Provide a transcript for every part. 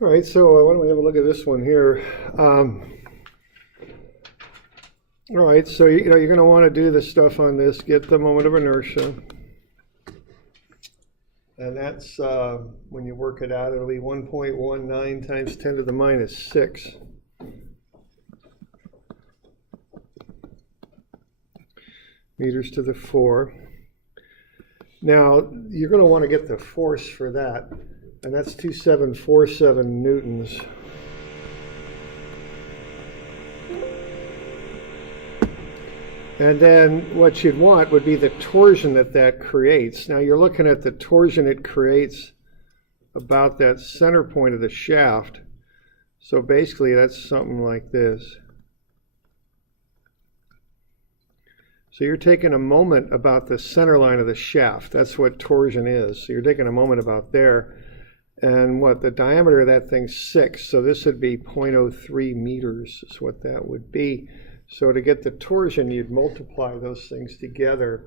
All right, so why don't we have a look at this one here? All right, so you're going to want to do the stuff on this, get the moment of inertia. And that's, when you work it out, it'll be 1.19 times 10 to the minus 6. Meters to the 4. Now, you're going to want to get the force for that, and that's 2747 newtons. And then what you'd want would be the torsion that creates. Now you're looking at the torsion it creates about that center point of the shaft. So basically that's something like this. So you're taking a moment about the center line of the shaft. That's what torsion is. So you're taking a moment about there. And what the diameter of that thing's 6. So this would be 0.03 meters is what that would be. So to get the torsion, you'd multiply those things together.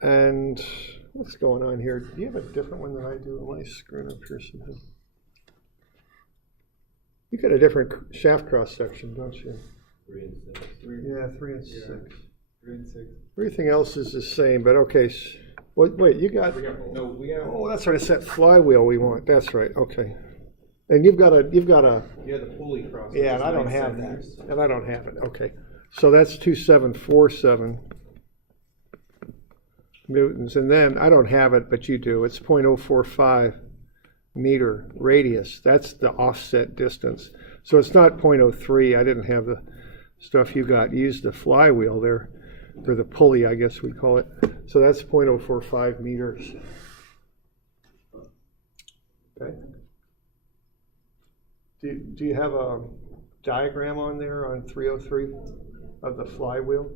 And what's going on here? Do you have a different one than I do? Am I screwing up here somehow? You got a different shaft cross section, don't you? 3 and 6. 3 and 6. 3 and 6. Everything else is the same, but okay. Wait, you got? Oh, that's right. It's that flywheel we want. That's right. Okay. And you've got a. You have the pulley cross. Yeah, and I don't have that. And I don't have it. Okay. So that's 2747 newtons. And then I don't have it, but you do. It's 0.045 meter radius. That's the offset distance. So it's not 0.03. I didn't have the stuff you got. You used the flywheel there, or the pulley, I guess we call it. So that's 0.045 meters. Okay. Do you have a diagram on there on 303 of the flywheel?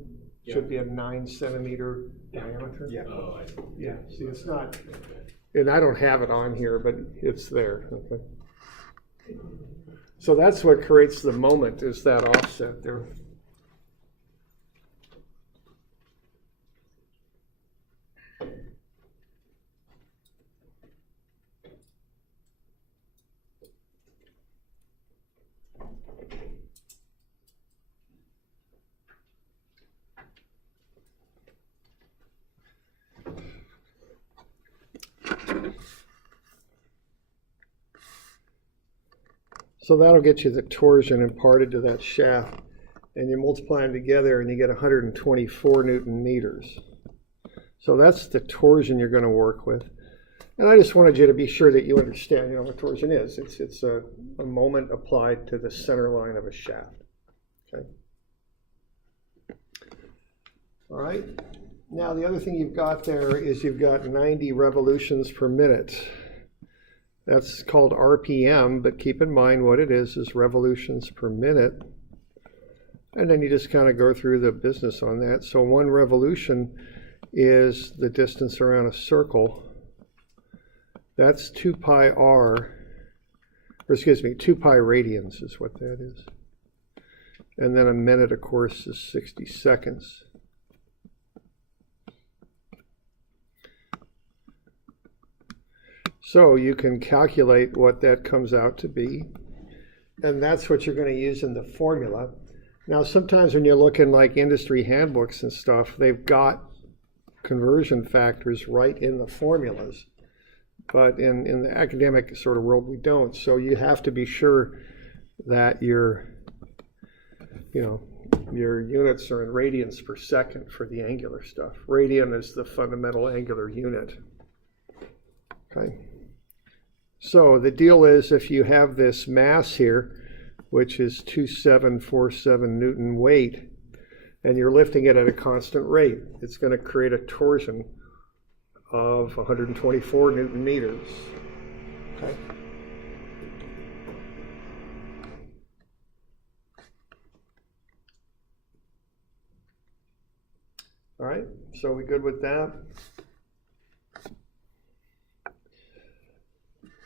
Yeah. Should be a 9 centimeter diameter. Yeah. Yeah. See, it's not, and I don't have it on here, but it's there. Okay. So that's what creates the moment, is that offset there. So that'll get you the torsion imparted to that shaft, and you multiply them together and you get 124 Newton meters. So that's the torsion you're going to work with. And I just wanted you to be sure that you understand, what torsion is. It's a moment applied to the center line of a shaft. Okay. All right. Now the other thing you've got there is you've got 90 revolutions per minute. That's called RPM, but keep in mind what it is revolutions per minute. And then you just kind of go through the business on that. So 1 revolution is the distance around a circle. That's 2 pi r, or excuse me, 2 pi radians is what that is. And then a minute, of course, is 60 seconds. So you can calculate what that comes out to be, and that's what you're going to use in the formula. Now, sometimes when you're looking like industry handbooks and stuff, they've got conversion factors right in the formulas. But in the academic sort of world, we don't. So you have to be sure that your units are in radians per second for the angular stuff. Radian is the fundamental angular unit. Okay. So the deal is, if you have this mass here, which is 2747 Newton weight, and you're lifting it at a constant rate, it's going to create a torsion of 124 Newton meters. Okay. All right, so we good with that?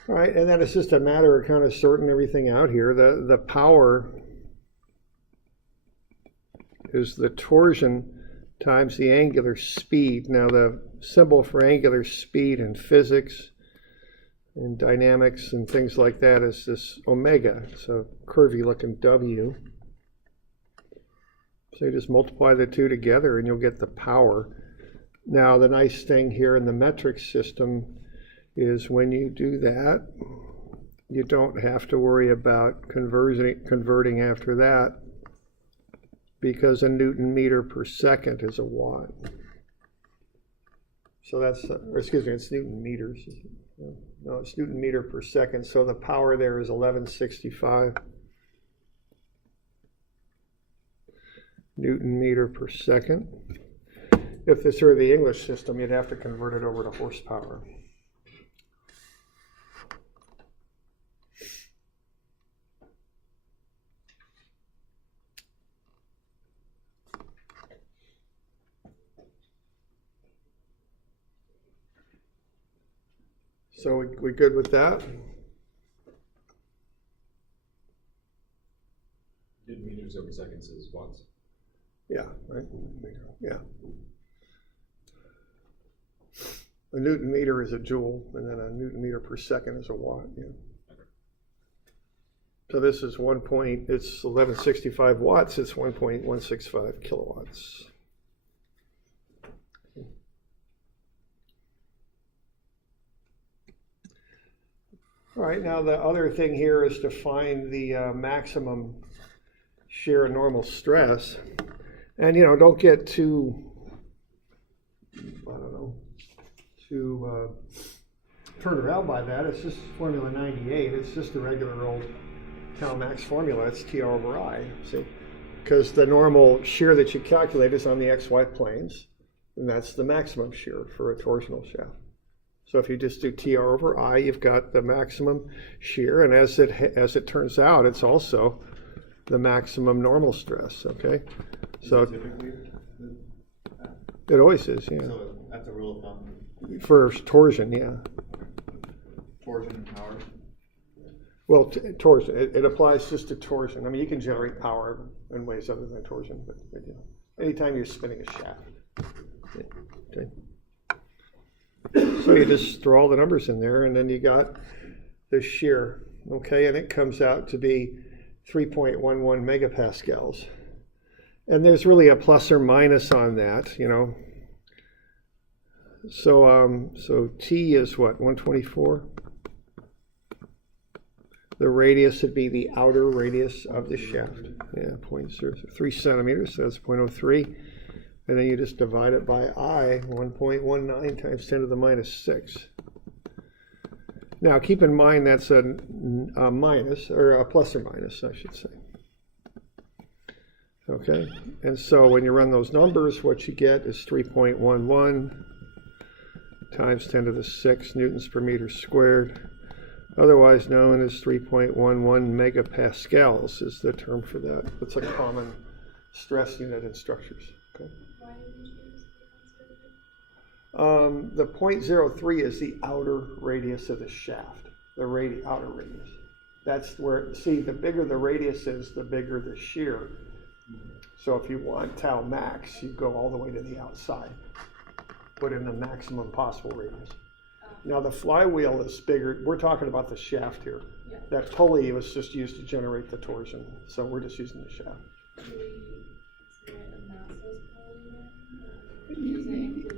All right, and then it's just a matter of kind of sorting everything out here. The power is the torsion times the angular speed. Now the symbol for angular speed in physics, And dynamics and things like that is this omega. It's a curvy looking W. So you just multiply the two together and you'll get the power. Now the nice thing here in the metric system is when you do that, you don't have to worry about converting after that, because a Newton meter per second is a watt. So that's, or excuse me, it's Newton meters. No, it's Newton meter per second. So the power there is 1165 Newton meter per second. If this were the English system, you'd have to convert it over to horsepower. So we good with that? Newton meters over seconds is watts. Yeah, right. Yeah. A Newton meter is a joule, and then a Newton meter per second is a watt. Yeah. Okay. So this is it's 1165 watts. It's 1.165 kilowatts. All right, now the other thing here is to find the maximum shear and normal stress. And, you know, don't get too, I don't know, too turned around by that. It's just formula 98. It's just a regular old tau max formula. It's T over I, see? Because the normal shear that you calculate is on the XY planes, and that's the maximum shear for a torsional shaft. So if you just do TR over I, you've got the maximum shear, and as it turns out, it's also the maximum normal stress, okay? So Typically, it always is, yeah. so that's a rule of thumb. For torsion, yeah. Torsion and power. Well, torsion, it applies just to torsion. I mean, you can generate power in ways other than torsion, but you know, anytime you're spinning a shaft. Yeah, okay. So you just throw all the numbers in there, and then you got the shear, okay, and it comes out to be 3.11 megapascals. And there's really a plus or minus on that, you know. So T is what, 124? The radius would be the outer radius of the shaft. Yeah, 0.03 centimeters, so that's 0.03. And then you just divide it by I, 1.19 times 10 to the minus 6. Now keep in mind that's a minus, or a plus or minus, I should say. Okay, and so when you run those numbers, what you get is 3.11 times 10 to the 6 newtons per meter squared, otherwise known as 3.11 megapascals is the term for that. It's a common stress unit in structures. Okay. Why did you choose The 0.03 is the outer radius of the shaft, the outer radius. That's where, see, the bigger the radius is, the bigger the shear. So if you want tau max, you go all the way to the outside, put in the maximum possible radius. Now the flywheel is bigger. We're talking about the shaft here. Yeah. That pulley was just used to generate the torsion, so we're just using the shaft. Do we consider it a massless polymer? Or is it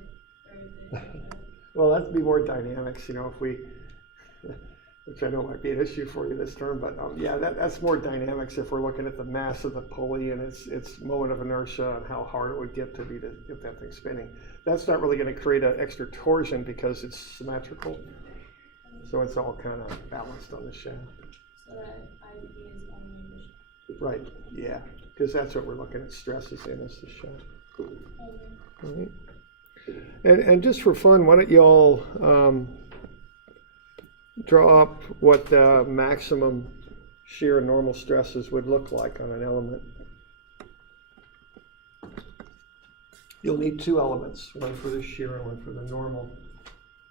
included into the Well, that'd be more dynamics, you know, if we, which I know might be an issue for you this term, but yeah, that's more dynamics if we're looking at the mass of the pulley and its moment of inertia and how hard it would get to be to get that thing spinning. That's not really going to create an extra torsion because it's symmetrical, so it's all kind of balanced on the shaft. So that IP is only the shaft. Right, yeah, because that's what we're looking at stresses in, is the shaft. All right. And just for fun, why don't y'all draw up what the maximum shear and normal stresses would look like on an element. You'll need two elements, one for the shear and one for the normal.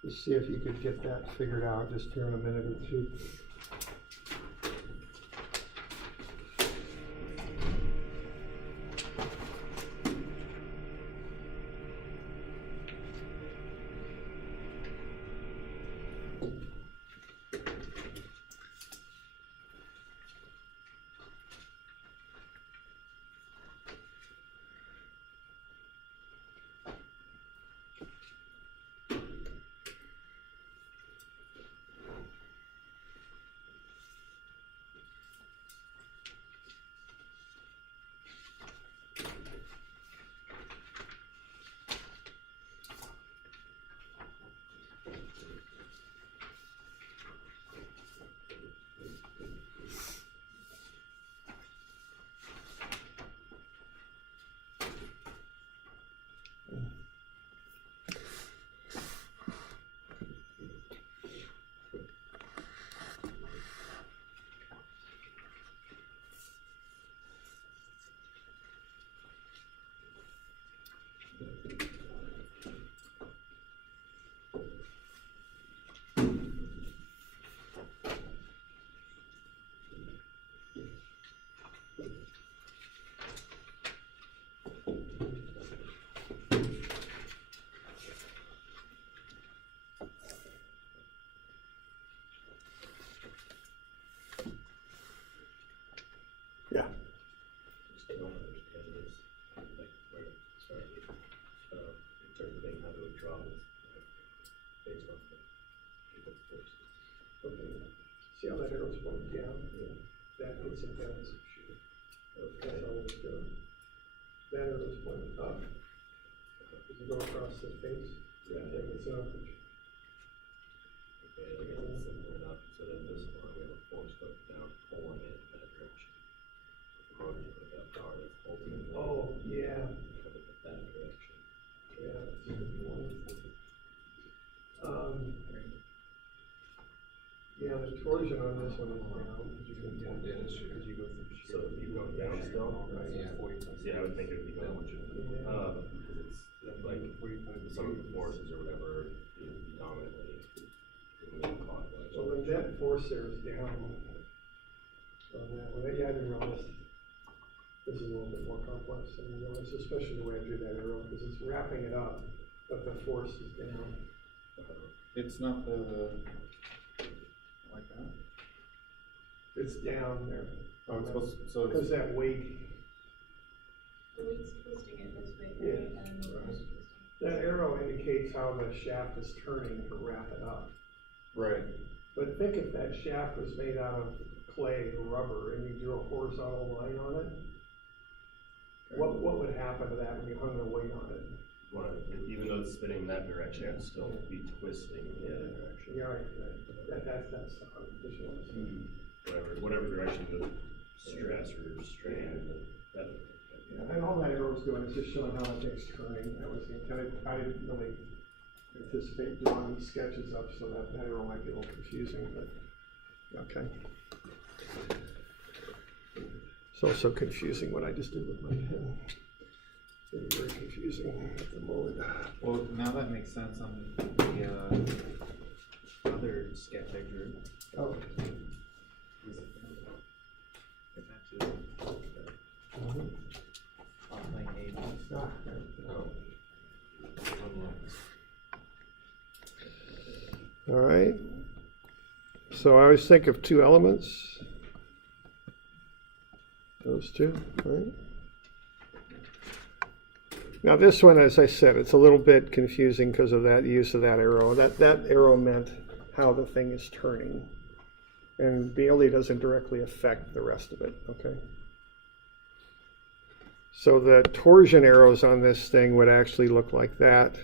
Just see if you could get that figured out just here in a minute or two. Yeah. Just don't understand this, like where it started, interpreting how to draw this based off the people's forces. Okay. See how that arrow's pointing down? Yeah. That hits it down as a shear. That's Okay. all it's doing. That arrow's pointing up. As you go across the face, Yeah. it's up. Okay, I guess it's similar enough, so then this one, we have a force hook down, pulling it in that direction. According to that power that's holding it. Oh, yeah. Coming in that direction. Yeah, that's a good one. Yeah, the torsion on this one is down. Because you go from So you go down still? Right. Yeah. Yeah, I would think it would be going, because it's like, some of the forces or whatever is predominantly moving clockwise. So the net force there is down. On that one, yeah, I didn't realize. This is a little bit more complex than I realized, especially the way I drew that arrow, because it's wrapping it up, but the force is down. It's not like that. It's down there. Oh, it's supposed to, so Because it's, that weight, The weight's twisting it this way, Yeah. right? And the force is twisting. that arrow indicates how the shaft is turning to wrap it up. right. But think if that shaft was made out of clay or rubber and you drew a horizontal line on it, what would happen to that when you hung the weight on it? Even though it's spinning in that direction, it'd still be twisting in the other direction. Yeah, right. That's how I'm visualizing. Whatever direction the stress or strain, that. Yeah, and all that arrow's doing is just showing how that thing's turning. That was the intent. I didn't really anticipate drawing these sketches up, so that arrow might be a little confusing, but okay. It's also confusing what I just did with my pen. It's very confusing at the moment. Well, now that makes sense on the other sketch I drew. Oh. It matches Mhm. plane agents. Ah, all right. So I always think of two elements. Those two, right? Now this one, as I said, it's a little bit confusing because of that use of that arrow. That arrow meant how the thing is turning. And Bailey doesn't directly affect the rest of it, okay? So the torsion arrows on this thing would actually look like that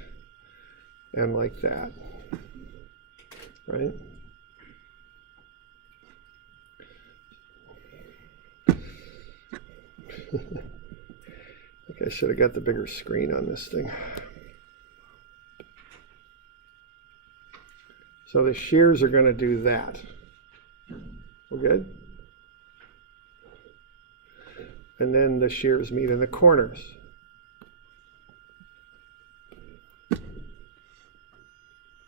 and like that, right? I think I should have got the bigger screen on this thing. So the shears are going to do that. We're good? And then the shears meet in the corners.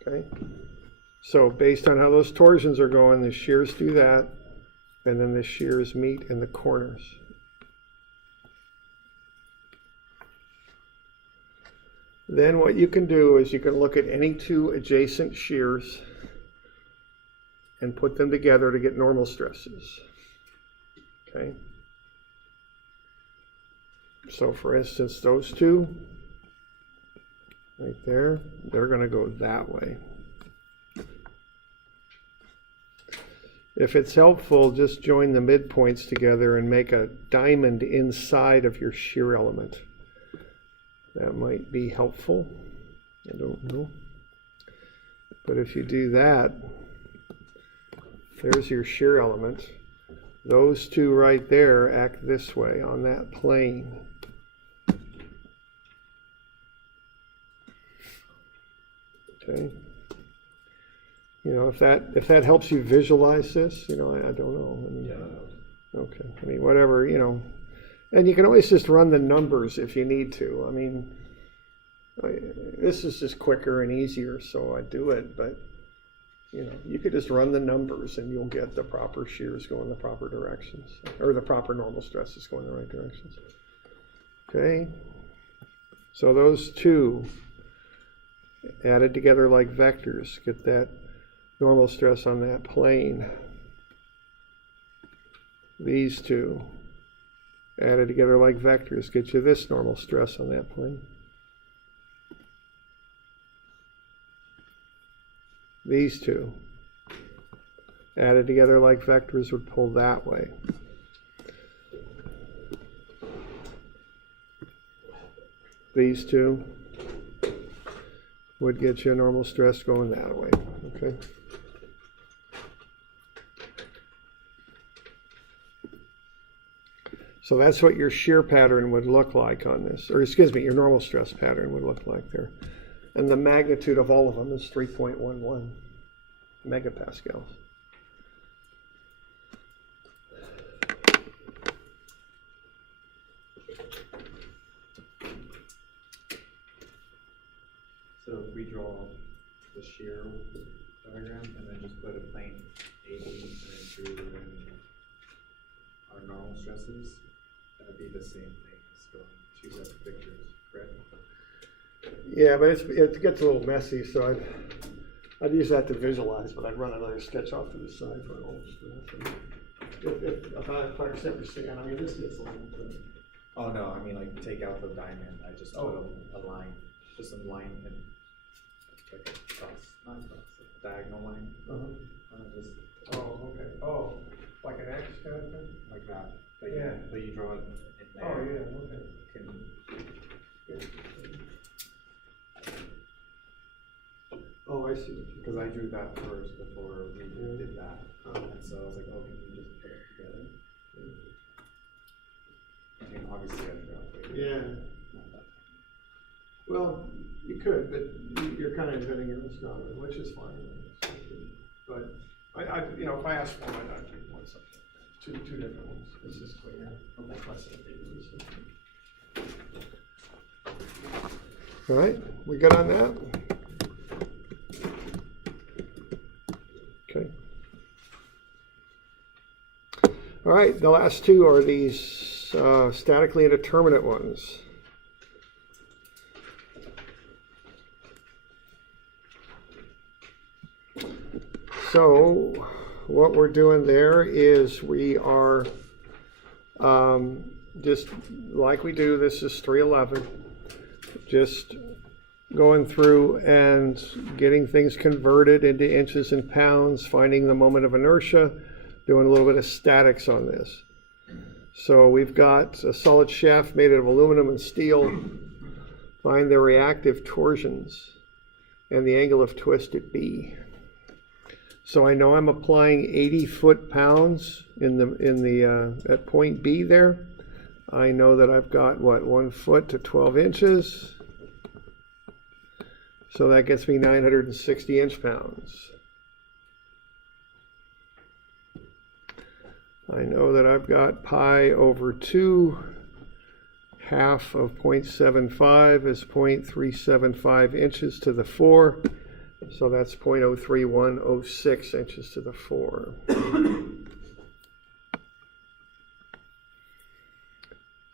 Okay? So based on how those torsions are going, the shears do that, and then the shears meet in the corners. Then what you can do is you can look at any two adjacent shears and put them together to get normal stresses. Okay? So for instance, those two, right there, they're going to go that way. If it's helpful, just join the midpoints together and make a diamond inside of your shear element. That might be helpful. I don't know. But if you do that, there's your shear element. Those two right there act this way on that plane. Okay. You know, if that helps you visualize this, you know, I don't know. I mean, Yeah, that helps. okay. I mean, whatever, you know. And you can always just run the numbers if you need to. I mean, this is just quicker and easier, so I do it. But, you know, you could just run the numbers and you'll get the proper shears going the proper directions, or the proper normal stresses going the right directions. Okay. So those two added together like vectors get that normal stress on that plane. These two added together like vectors get you this normal stress on that plane. These two added together like vectors would pull that way. These two would get you a normal stress going that way. Okay. So that's what your shear pattern would look like on this, or excuse me, your normal stress pattern would look like there. And the magnitude of all of them is 3.11 megapascals. So if we draw the shear diagram and then just put a plane AB and then drew in our normal stresses, that would be the same thing as drawing two separate pictures, correct? Yeah, but it gets a little messy, so I'd use that to visualize, but I'd run another sketch off to the side for normal stress. If I understand, I mean, this gets a little bit. Oh no, I mean like take out the diamond. I just put a line, just a line and like a cross, not a cross, a diagonal line. Just Okay. Oh, like an X kind of thing? like that. But Yeah. But you draw it in there. Oh, yeah, okay. Oh, I see. Because I drew that first before we Yeah. did that, and so I was like, oh, can you just put it together? I mean, obviously I drew out. Yeah. Not that. Well, you could, but you're kind of inventing your own style, which is fine. But you know, if I ask for one, I'd do one something. Two different ones. This is cleaner. All right, we good on that? Okay. All right, the last two are these statically indeterminate ones. So what we're doing there is we are just like we do, this is 311, just going through and getting things converted into inches and pounds, finding the moment of inertia, doing a little bit of statics on this. So we've got a solid shaft made out of aluminum and steel. Find the reactive torsions and the angle of twist at B. So I know I'm applying 80 foot-pounds at point B there. I know that I've got, 1 foot to 12 inches. So that gets me 960 inch-pounds. I know that I've got pi over 2, half of 0.75 is 0.375 inches to the 4. So that's 0.03106 inches to the 4.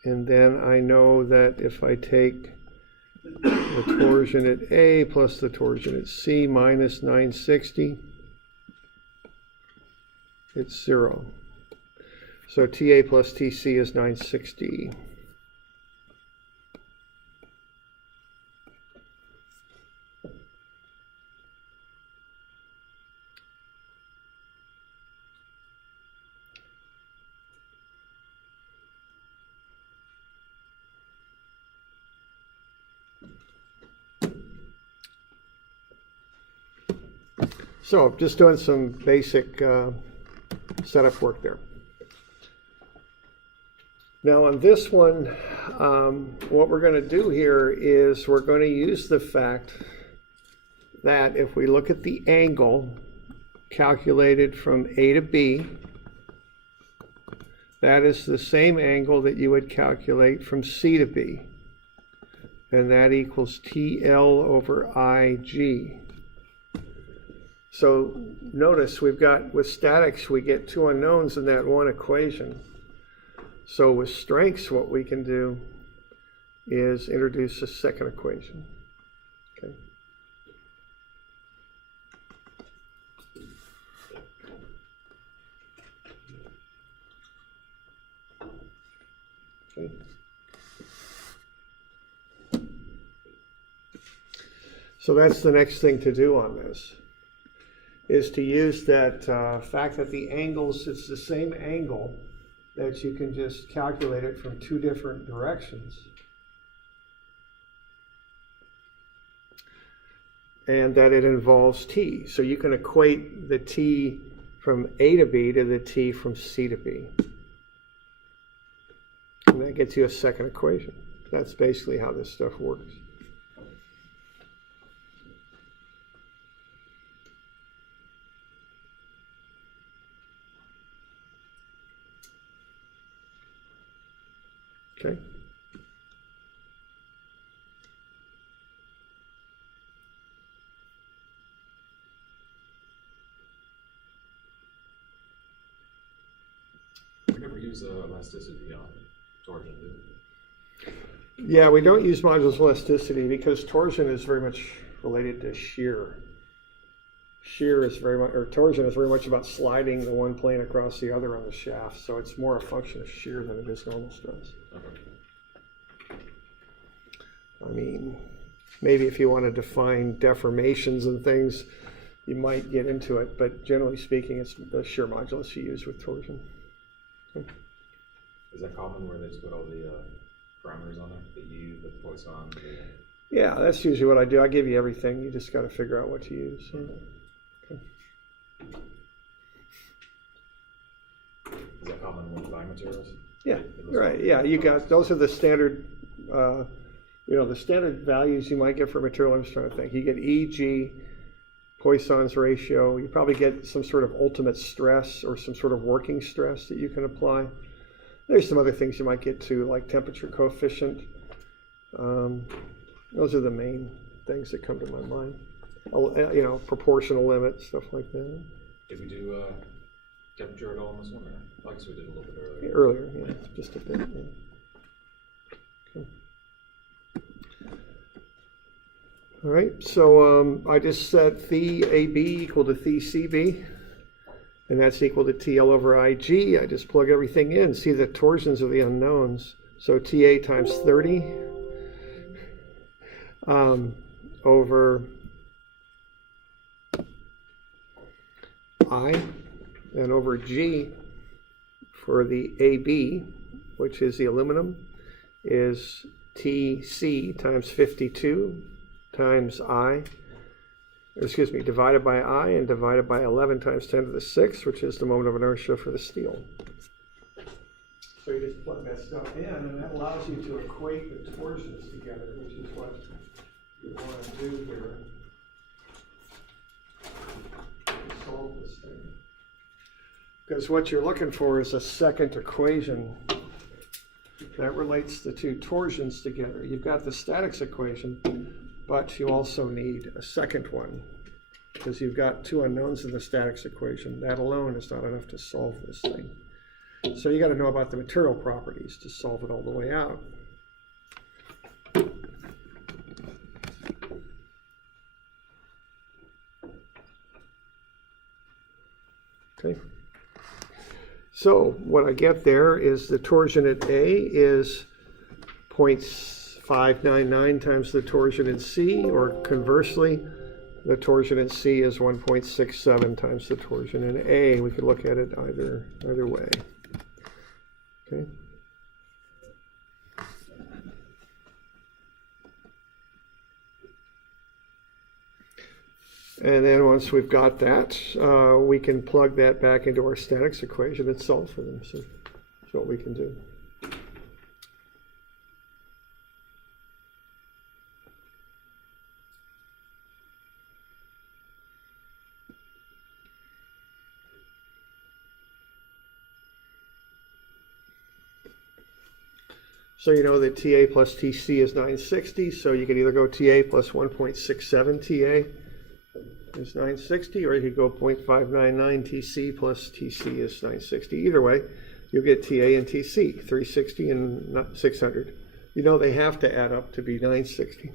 And then I know that if I take the torsion at A plus the torsion at C minus 960, it's 0. So TA plus TC is 960. So just doing some basic setup work there. Now on this one, what we're going to do here is we're going to use the fact that if we look at the angle calculated from A to B, that is the same angle that you would calculate from C to B. And that equals TL over IG. So notice we've got, with statics, we get two unknowns in that one equation. So with strengths, what we can do is introduce a second equation. Okay. Okay. So that's the next thing to do on this, is to use that fact that the angles, it's the same angle, that you can just calculate it from two different directions. And that it involves t. So you can equate the t from A to B to the t from C to B. And that gets you a second equation. That's basically how this stuff works. Okay. We never use elasticity on torsion, do we? Yeah, we don't use modulus elasticity because torsion is very much related to shear. Shear is very much, or torsion is very much about sliding the one plane across the other on the shaft. So it's more a function of shear than it is normal stress. Okay. I mean, maybe if you want to define deformations and things, you might get into it, but generally speaking, it's the shear modulus you use with torsion. Okay. Is that common where they just put all the parameters on there? The U, the Poisson, the... Yeah, that's usually what I do. I give you everything. You just got to figure out what to use. Okay. Is that common with biomaterials? Yeah, right. Yeah, you got, those are the standard, the standard values you might get for material. I'm just trying to think. You get EG, Poisson's ratio. You probably get some sort of ultimate stress or some sort of working stress that you can apply. There's some other things you might get to, like temperature coefficient. Those are the main things that come to my mind. Proportional limits, stuff like that. Did we do temperature at all on this one? Or I guess we did a little bit earlier. Earlier, yeah, just a bit. Yeah. Okay. All right, so I just set phi AB equal to phi CB, and that's equal to TL over IG. I just plug everything in, see the torsions of the unknowns. So TA times 30 over I, and over G for the AB, which is the aluminum, is TC times 52 times divided by I and divided by 11 times 10 to the 6th, which is the moment of inertia for the steel. So you just plug that stuff in, and that allows you to equate the torsions together, which is what you want to do here. Solve this thing. Because what you're looking for is a second equation that relates the two torsions together. You've got the statics equation, but you also need a second one because you've got two unknowns in the statics equation. That alone is not enough to solve this thing. So you got to know about the material properties to solve it all the way out. Okay. So what I get there is the torsion at A is 0.599 times the torsion in C, or conversely, the torsion in C is 1.67 times the torsion in A. We could look at it either way. Okay. And then once we've got that, we can plug that back into our statics equation and solve for them. So that's what we can do. So you know that TA plus TC is 960, so you could either go TA plus 1.67 TA is 960, or you could go 0.599 TC plus TC is 960. Either way, you'll get TA and TC, 360 and 600. You know they have to add up to be 960.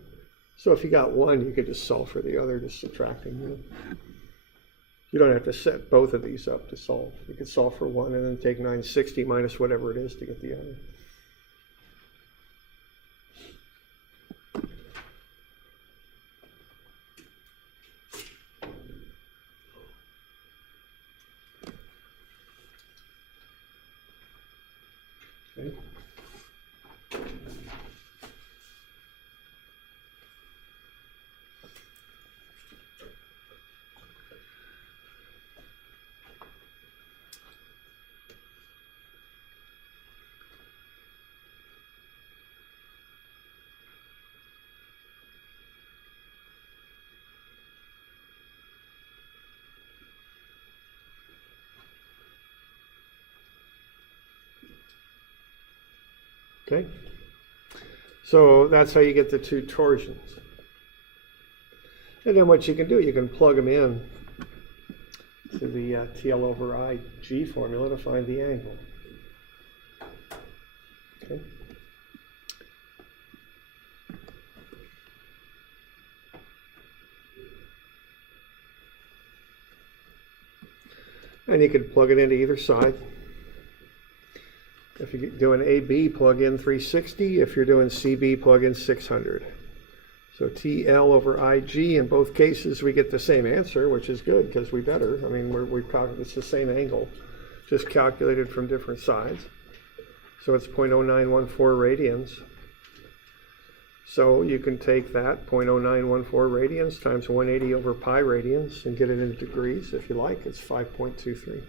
So if you got one, you could just solve for the other, just subtracting. You don't have to set both of these up to solve. You could solve for one and then take 960 minus whatever it is to get the other. Okay. Okay, so that's how you get the two torsions. And then what you can do, you can plug them in to the TL over IG formula to find the angle. Okay. And you can plug it into either side. If you're doing AB, plug in 360. If you're doing CB, plug in 600. So TL over IG, in both cases, we get the same answer, which is good because we better. I mean, it's the same angle, just calculated from different sides. So it's 0.0914 radians. So you can take that 0.0914 radians times 180 over pi radians and get it in degrees if you like. It's 5.23.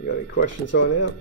You got any questions on that?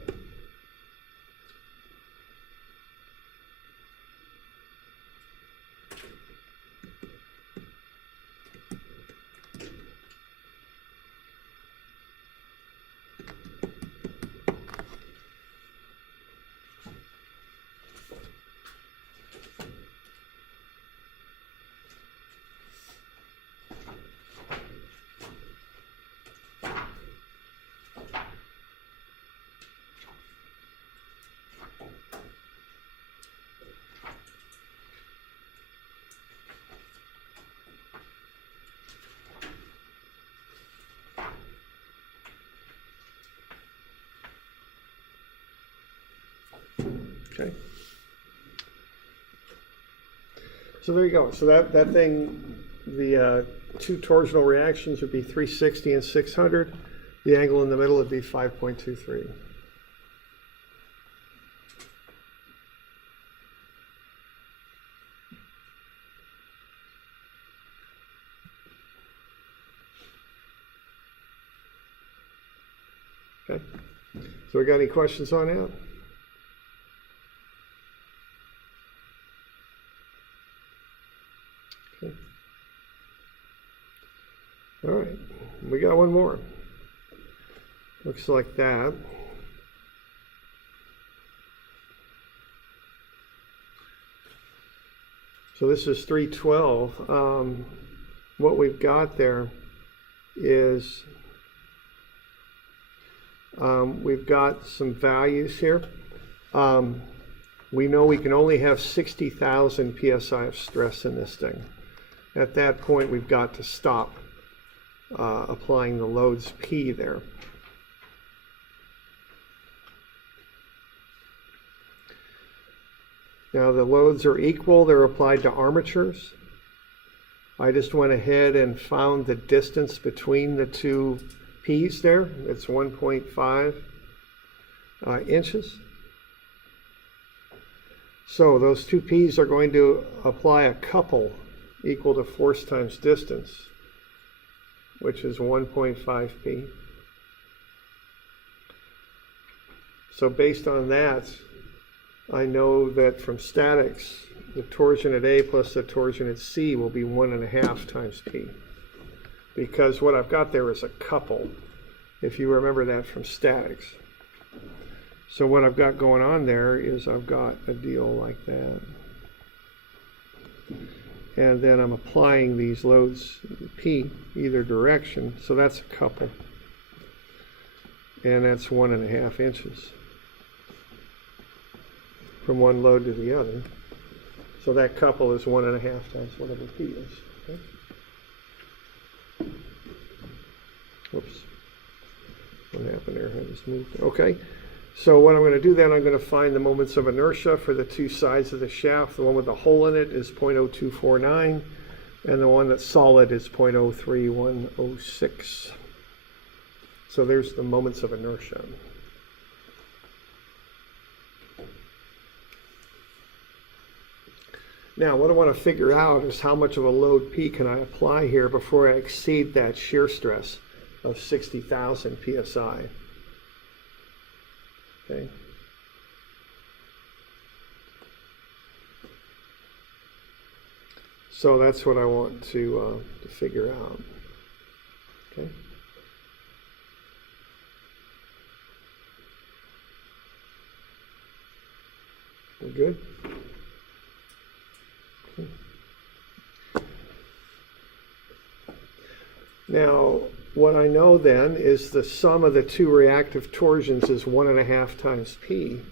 Okay. So there you go. So that thing, the two torsional reactions would be 360 and 600. The angle in the middle would be 5.23. Okay. So we got any questions on that? Okay. All right, we got one more. Looks like that. So this is 312. What we've got there is we've got some values here. We know we can only have 60,000 psi of stress in this thing. At that point, we've got to stop applying the loads P there. Now the loads are equal, they're applied to armatures. I just went ahead and found the distance between the two P's there. It's 1.5 inches. So those two P's are going to apply a couple equal to force times distance, which is 1.5 P. So based on that, I know that from statics, the torsion at A plus the torsion at C will be 1.5 times P. Because what I've got there is a couple, if you remember that from statics. So what I've got going on there is I've got a deal like that. And then I'm applying these loads P either direction, so that's a couple. And that's 1.5 inches from one load to the other. So that couple is 1.5 times whatever P is. Okay? Whoops. What happened there? I just moved. Okay. So what I'm going to do then, I'm going to find the moments of inertia for the two sides of the shaft. The one with the hole in it is 0.0249, and the one that's solid is 0.03106. So there's the moments of inertia. Now, what I want to figure out is how much of a load P can I apply here before I exceed that shear stress of 60,000 psi. Okay. So that's what I want to figure out. Okay. We're good? Okay. Now, what I know then is the sum of the two reactive torsions is 1.5 times P.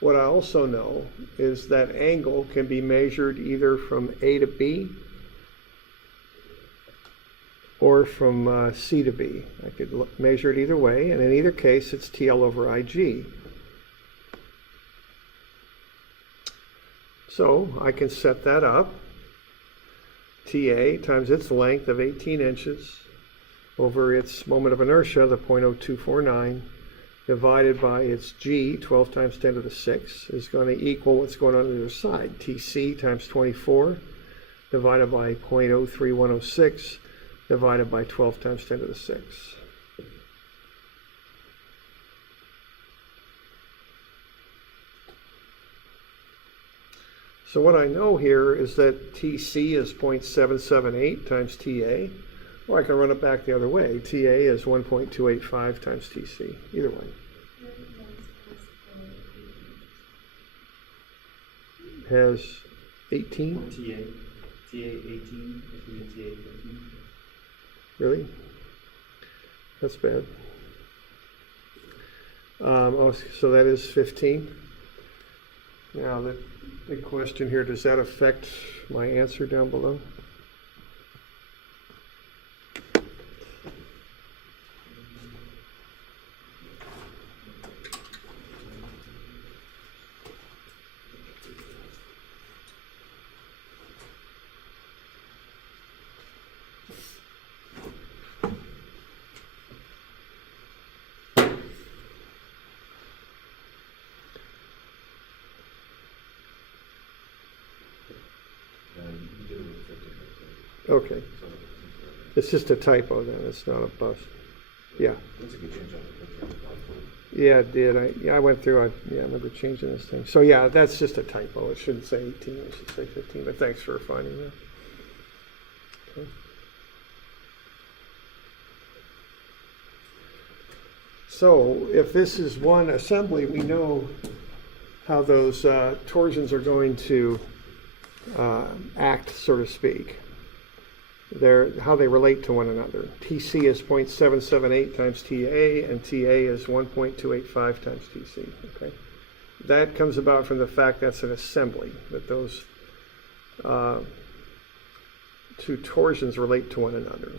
What I also know is that angle can be measured either from A to B or from C to B. I could measure it either way, and in either case it's TL over IG. So I can set that up. TA times its length of 18 inches over its moment of inertia, the 0.0249, divided by its G, 12 times 10 to the 6, is going to equal what's going on the other side. TC times 24 divided by 0.03106 divided by 12 times 10 to the 6. So what I know here is that TC is 0.778 times TA, or I can run it back the other way. TA is 1.285 times TC, either way. Has 18? TA 18, if we TA 15. Really? That's bad. Oh, so that is 15. Now the big question here, does that affect my answer down below? You did it with 15. Okay. So, It's just a typo then, it's not a bust. Yeah. that's a good change on the picture. Yeah, it did. I went through, I remember changing this thing. So yeah, that's just a typo. It shouldn't say 18, it should say 15, but thanks for finding that. Okay. So if this is one assembly, we know how those torsions are going to act, so to speak. How they relate to one another. TC is 0.778 times TA, and TA is 1.285 times TC. Okay, that comes about from the fact that's an assembly, that those two torsions relate to one another.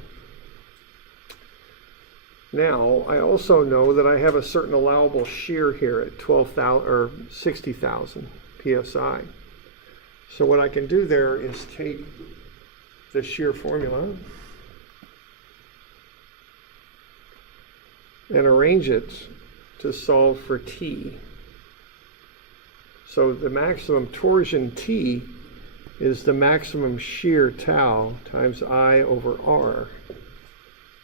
Now, I also know that I have a certain allowable shear here at 12,000 or 60,000 psi. So what I can do there is take the shear formula and arrange it to solve for T. So the maximum torsion T is the maximum shear tau times I over R.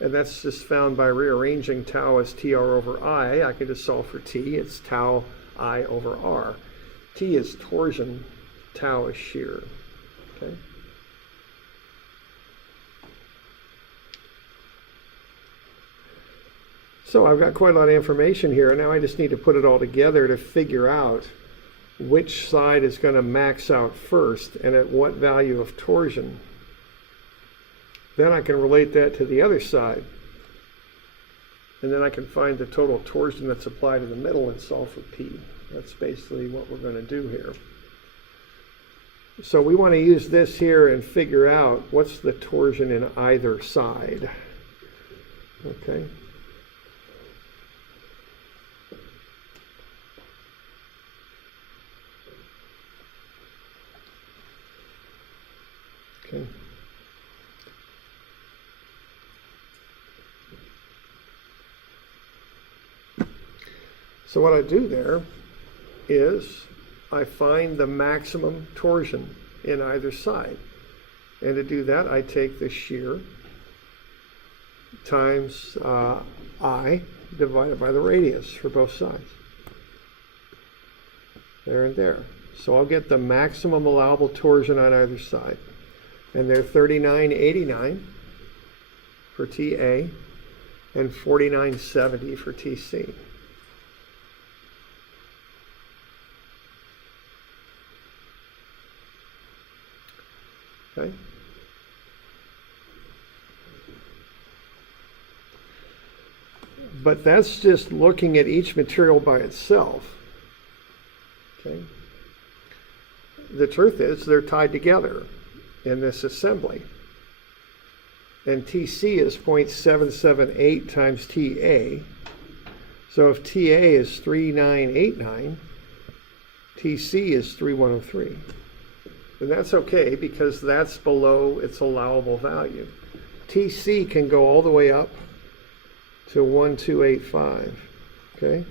And that's just found by rearranging tau as TR over I. I can just solve for T. It's tau I over R. T is torsion, tau is shear. Okay. So I've got quite a lot of information here. Now I just need to put it all together to figure out which side is going to max out first and at what value of torsion. Then I can relate that to the other side. And then I can find the total torsion that's applied in the middle and solve for P. That's basically what we're going to do here. So we want to use this here and figure out what's the torsion in either side. Okay. Okay. So what I do there is I find the maximum torsion in either side. And to do that, I take the shear times I divided by the radius for both sides. There and there. So I'll get the maximum allowable torsion on either side. And they're 39.89 for TA and 49.70 for TC. Okay. But that's just looking at each material by itself. Okay. The truth is they're tied together in this assembly. And TC is 0.778 times TA. So if TA is 3989, TC is 3103. And that's okay because that's below its allowable value. TC can go all the way up to 1285. Okay?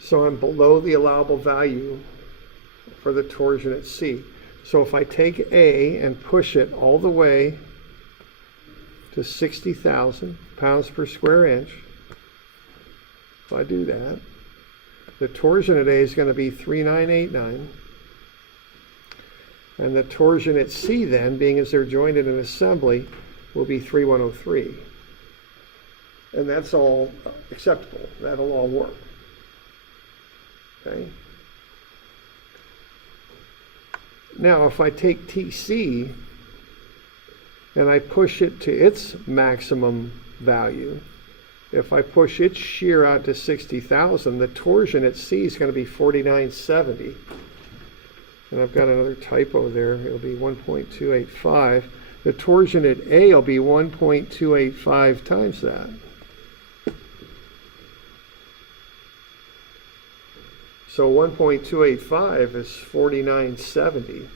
So I'm below the allowable value for the torsion at C. So if I take A and push it all the way to 60,000 pounds per square inch, if I do that, the torsion at A is going to be 3989. And the torsion at C then, being as they're joined in an assembly, will be 3103. And that's all acceptable. That'll all work. Okay. Now, if I take TC and I push it to its maximum value, if I push its shear out to 60,000, the torsion at C is going to be 4970. And I've got another typo there. It'll be 1.285. The torsion at A will be 1.285 times that. So 1.285 is 4970.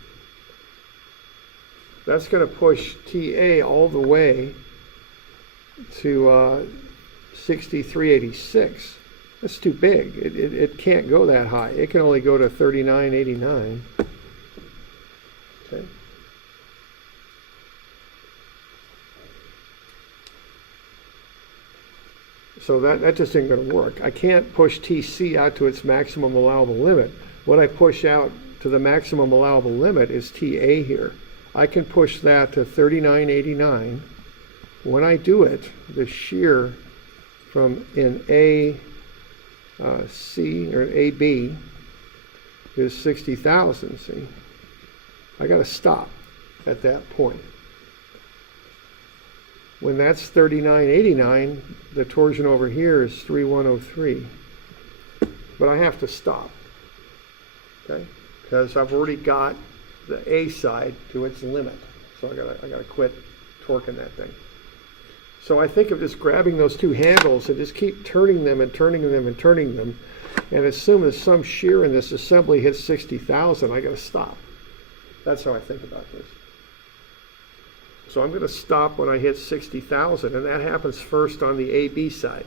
That's going to push TA all the way to 6386. That's too big. It can't go that high. It can only go to 3989. Okay. So that just ain't going to work. I can't push TC out to its maximum allowable limit. What I push out to the maximum allowable limit is TA here. I can push that to 3989 when I do it, the shear from in A, C, or AB is 60,000, see? I got to stop at that point. When that's 3989, the torsion over here is 3103. But I have to stop, okay? Because I've already got the A side to its limit. So I gotta quit torquing that thing. So I think of just grabbing those two handles and just keep turning them and turning them and turning them. And as soon as some shear in this assembly hits 60,000, I gotta stop. That's how I think about this. So I'm gonna stop when I hit 60,000, and that happens first on the AB side.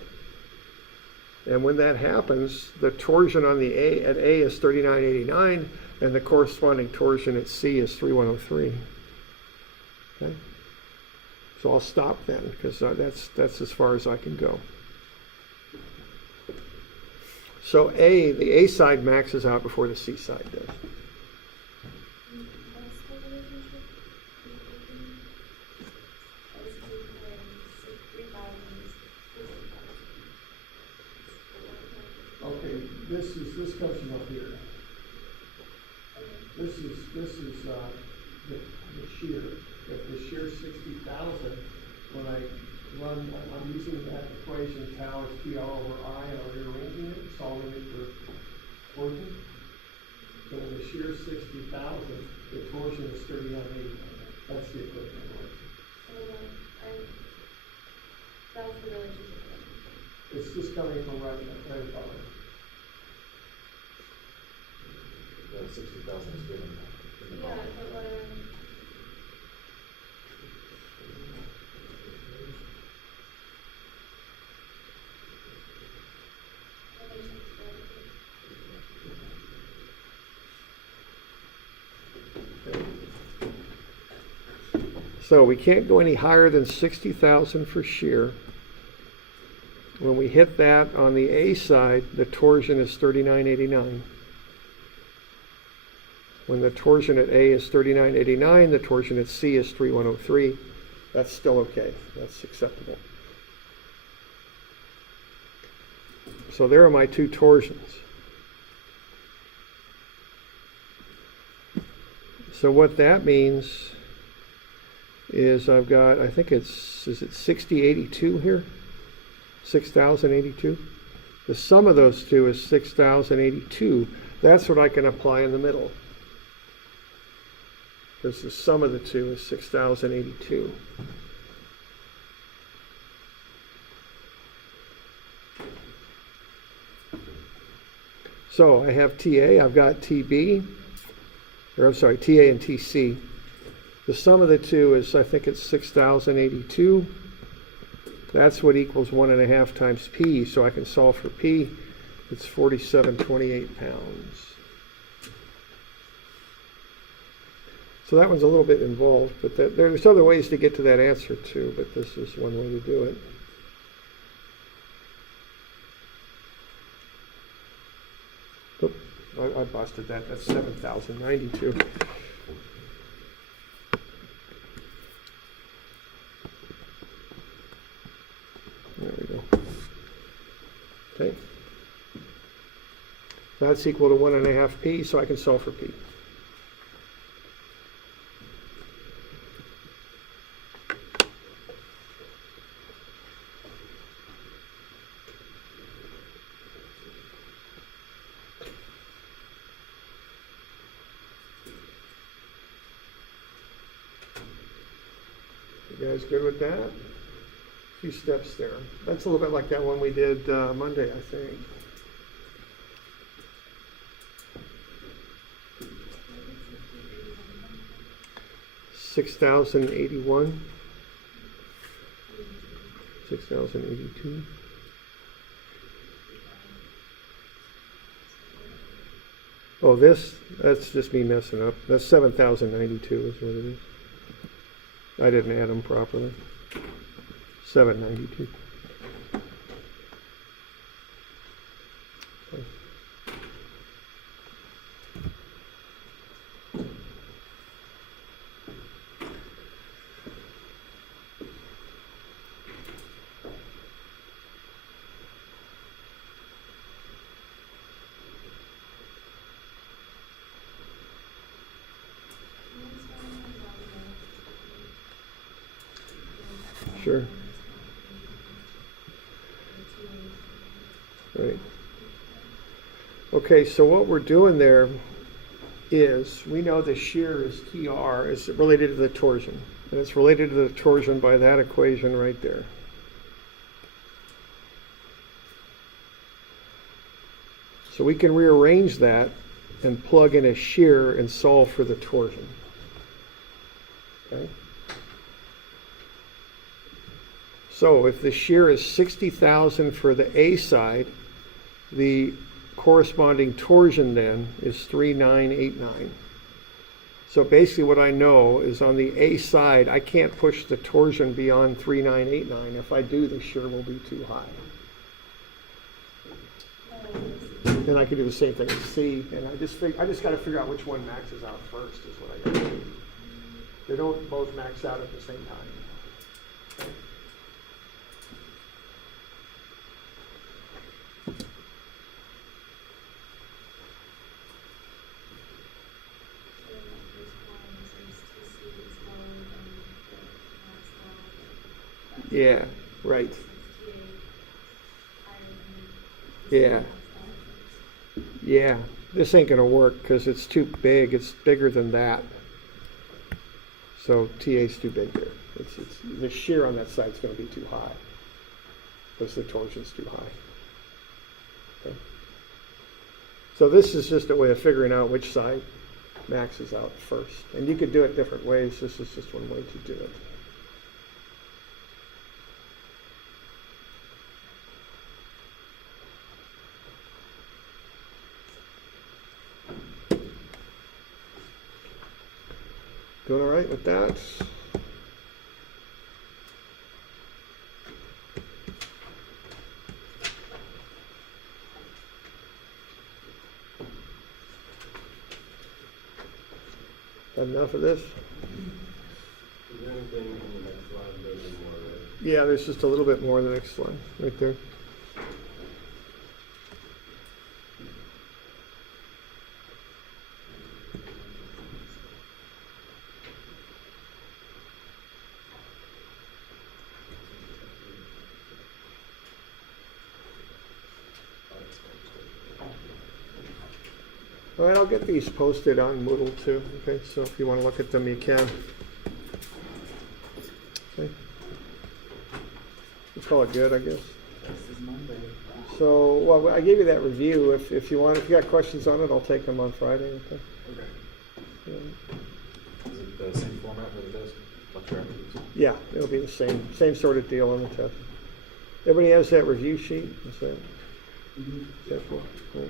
And when that happens, the torsion on the at A is 3989, and the corresponding torsion at C is 3103. Okay? So I'll stop then, because that's as far as I can go. So the A side maxes out before the C side does. What's the relationship? As comparing 3,000 Okay, this comes from up here. This is the shear. If the shear is 60,000, when I run, I'm using that equation tau is PR over I, and I'm rearranging it, solving it for torsion. So when the shear is 60,000, the torsion is 3980. That's the equation. So that's the relationship. It's just coming from right above it. The 60,000 is given. Yeah, but what So we can't go any higher than 60,000 for shear. When we hit that on the A side, the torsion is 3989. When the torsion at A is 3989, the torsion at C is 3103. That's still okay. That's acceptable. So there are my two torsions. So what that means is I've got, I think is it 6082 here? 6082? The sum of those two is 6082. That's what I can apply in the middle. Because the sum of the two is 6082. So I have TA, I've got TB, or I'm sorry, TA and TC. The sum of the two is, I think it's 6082. That's what equals 1.5 times P, so I can solve for P. It's 4728 pounds. So that one's a little bit involved, but there's other ways to get to that answer too, but this is one way to do it. Oop, I busted that. That's 7,092. There we go. Okay. That's equal to 1.5 P, so I can solve for P. You guys good with that? A few steps there. That's a little bit like that one we did Monday, I think. $6,081. 6,082. Oh, that's just me messing up. That's 7,092 is what it is. I didn't add them properly. 792. Sure. Right. Okay, so what we're doing there is, we know the shear is TR, is related to the torsion. And it's related to the torsion by that equation right there. So we can rearrange that and plug in a shear and solve for the torsion. Okay? So if the shear is 60,000 for the A side, the corresponding torsion then is 3989. So basically what I know is on the A side, I can't push the torsion beyond 3989. If I do, the shear will be too high. Then I can do the same thing with C, and I just got to figure out which one maxes out first is what I got to do. They don't both max out at the same time. Yeah, right. Yeah. Yeah, this ain't gonna work because it's too big. It's bigger than that. So TA's too big there. It's the shear on that side is gonna be too high because the torsion's too high. Okay. So this is just a way of figuring out which side maxes out first. And you could do it different ways. This is just one way to do it. Doing all right with that? Enough of this? Is there anything in the next slide there's more, right? Yeah, there's just a little bit more in the next one, right there. All right, I'll get these posted on Moodle too. Okay, so if you want to look at them, you can. Okay. We'll call it good, I guess. So, well, I gave you that review. If you want, if you got questions on it, I'll take them on Friday. Okay. Okay. Yeah. Is it the same format for the test? Lecture afterwards? Yeah, it'll be the same sort of deal on the test. Everybody has that review sheet? Is that cool? All right.